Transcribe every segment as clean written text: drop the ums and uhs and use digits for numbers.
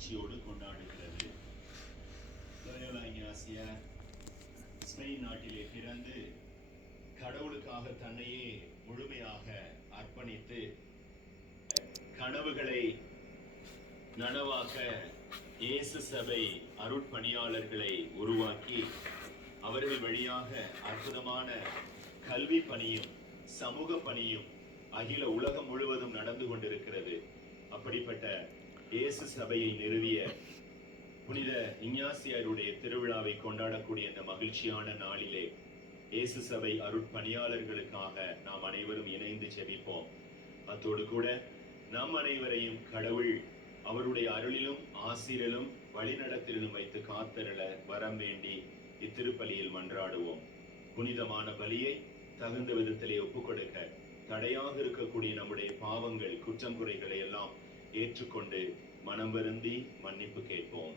மகிழ்ச்சியோடு கொண்டாடுகிறது. Loyola இக்னாசியார் Spain நாட்டிலே பிறந்து கடவுளுக்காக தன்னையே முழுமையாக அர்ப்பணித்து கனவுகளை நனவாக்க இயேசு சபை அருட்பணியாளர்களை உருவாக்கி அவர்கள் வழியாக அற்புதமான கல்வி பணியும் சமூக பணியும் அகில உலகம் முழுவதும் நடந்து கொண்டிருக்கிறது. அப்படிப்பட்ட இயேசு சபையை நிறுவிய புனித இக்னாசியாருடைய திருவிழாவை கொண்டாடக்கூடிய இந்த மகிழ்ச்சியான நாளிலே இயேசு சபை அருட்பணியாளர்களுக்காக நாம் அனைவரும் இணைந்து ஜெபிப்போம். அத்தோடு கூட நம் அனைவரையும் கடவுள் அவருடைய அருளிலும் ஆசீரிலும் வழிநடத்திலும் வைத்து காத்தருள வரம் வேண்டி இத்திருப்பலியில் மன்றாடுவோம். புனிதமான பலியை தகுந்த விதத்திலே ஒப்புக்கொடுக்க தடையாக இருக்கக்கூடிய நம்முடைய பாவங்கள் குற்றம் குறைகளை எல்லாம் ஏற்றுக்கொண்டு மனம் வருந்தி மன்னிப்பு கேட்போம்.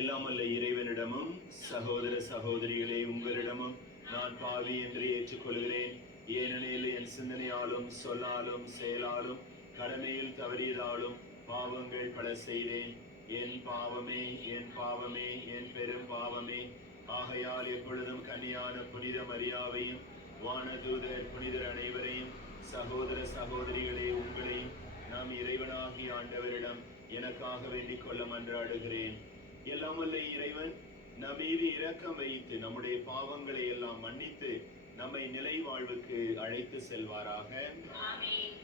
எல்லாமல்ல இறைவனிடமும் சகோதர சகோதரிகளே உங்களிடமும் நான் பாவி என்று ஏற்றுக்கொள்கிறேன். ஏனெனில் என் சிந்தனையாலும் சொல்லாலும் செயலாலும் கடமையில் தவறியதாலும் பாவங்கள் பல செய்தேன். என் பாவமே என் பாவமே என் பெரும் பாவமே. ஆகையால் எப்பொழுதும் கன்னியான புனித மரியாவையும் வானதூதர் புனிதர் அனைவரையும் சகோதர சகோதரிகளே உங்களையும் நாம் இறைவனாகி ஆண்டவரிடம் எனக்காக வேண்டிக் கொள்ள மன்றாடுகிறேன். எல்லாமல்ல இறைவன் நம் மீது இரக்கம் வைத்து நம்முடைய பாவங்களை எல்லாம் மன்னித்து நம்மை நிலை வாழ்வுக்கு அழைத்து செல்வாராக. ஆமென்.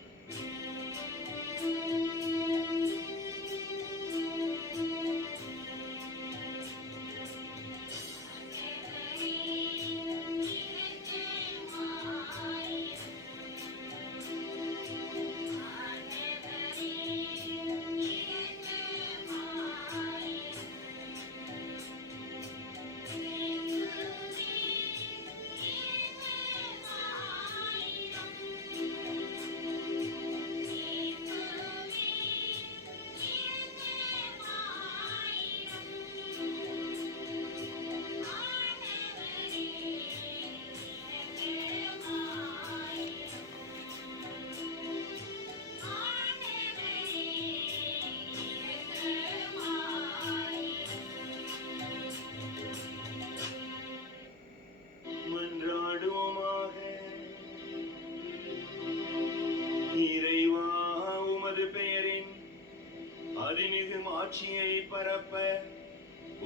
அதிமிகு ஆட்சியை பரப்ப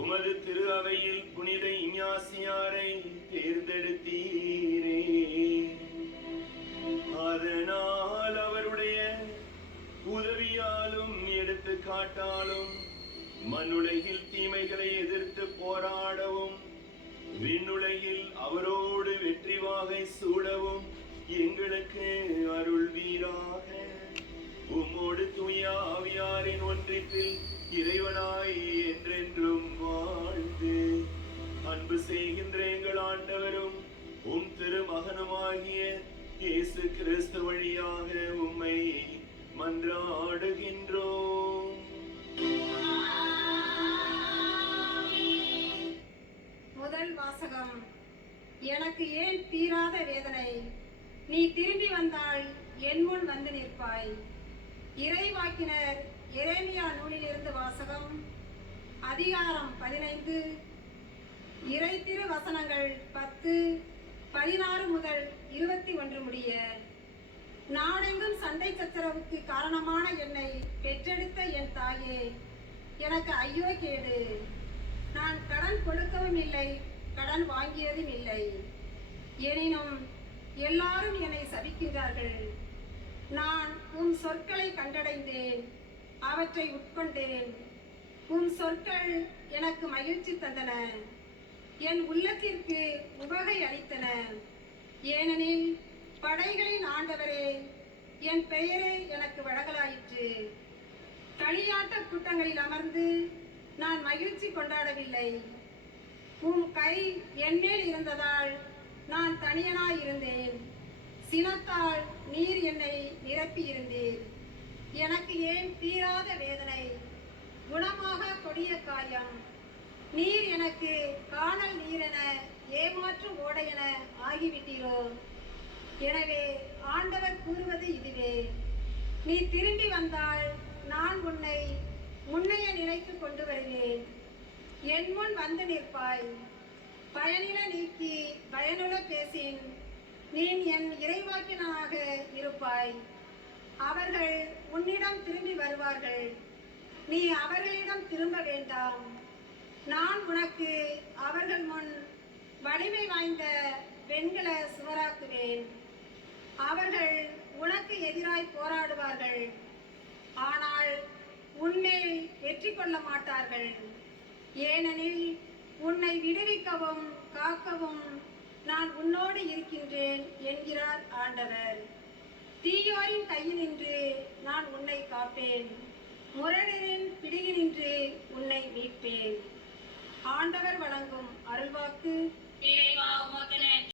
உமது திரு அவையில் புனித இக்னாசியாரை தேர்ந்தெடுத்தீரே. அதனால் அவருடைய உதவியாலும் எடுத்துக்காட்டாலும் மண்ணுலகில் தீமைகளை எதிர்த்து போராடவும் விண்ணுலகில் அவரோடு வெற்றி வாகை சூடவும் எங்களுக்கு அருள்வீராக. உம்மோடு தூய ஆவியாரின் ஒன்றிப்பில் இறைவனாய் என்றென்றும் வாழ்ந்து அன்பு செய்கின்ற எங்கள் ஆண்டவரும் உம் திருமகனுமாகிய இயேசு கிறிஸ்து வழியாக உம்மை மன்றாடுகின்றோம். முதல் வாசகம். எனக்கு ஏன் தீராத வேதனை? நீ திரும்பி வந்தால் என் முன் வந்து நிற்பாய். இறைவாக்கினர் எரேமியா நூலிலிருந்து வாசகம். அதிகாரம் 15 இறை திரு வசனங்கள் 10, 16 முதல் 21 முடிய. நாடெங்கும் சண்டை சச்சரவுக்கு காரணமான என்னை பெற்றெடுத்த என் தாயே, எனக்கு ஐயோ கேடு. நான் கடன் கொடுக்கவும் இல்லை, கடன் வாங்கியதும் இல்லை. எனினும் எல்லாரும் என்னை சபிக்கின்றார்கள். நான் உம் சொற்களை கண்டடைந்தேன், அவற்றை உட்கொண்டேன். உம் சொற்கள் எனக்கு மகிழ்ச்சி தந்தன, என் உள்ளத்திற்கு உவகை அளித்தன. ஏனெனில் படைகளின் ஆண்டவரே, என் பெயரே எனக்கு வழங்கலாயிற்று. களியாட்ட கூட்டங்களில் அமர்ந்து நான் மகிழ்ச்சி கொண்டாடவில்லை. உம் கை என்மேல் இருந்ததால் நான் தனியனாயிருந்தேன். சினத்தால் நீர் என்னை நிரப்பியிருந்தீர். எனக்கு ஏன் தீராத வேதனை? குணமாக கொடிய காயம். நீர் எனக்கு காணல் நீரென ஏமாற்று ஓடையென ஆகிவிட்டீரோ? எனவே ஆண்டவர் கூறுவது இதுவே: நீ திரும்பி வந்தால் நான் உன்னை முன்னைய நிலைக்கு கொண்டு வருவேன். என் முன் வந்து நிற்பாய். பயனில நீக்கி பயனுள்ள பேசின் நீ என் இறைவாக்கினாக இருப்பாய். அவர்கள் உன்னிடம் திரும்பி வருவார்கள், நீ அவர்களிடம் திரும்ப வேண்டாம். நான் உனக்கு அவர்கள் முன் வலிமை வாய்ந்த வெண்கல சுவராக்குவேன். அவர்கள் உனக்கு எதிராய் போராடுவார்கள், ஆனால் உன்மேல் வெற்றி கொள்ள மாட்டார்கள். ஏனெனில் உன்னை விடுவிக்கவும் காக்கவும் நான் உன்னோடு இருக்கின்றேன் என்கிறார் ஆண்டவர். தீயோரின் கையினின்று நான் உன்னை காப்பேன், முரடரின் பிடியினின்று உன்னை மீட்பேன். ஆண்டவர் வழங்கும் அருள்வாக்கு.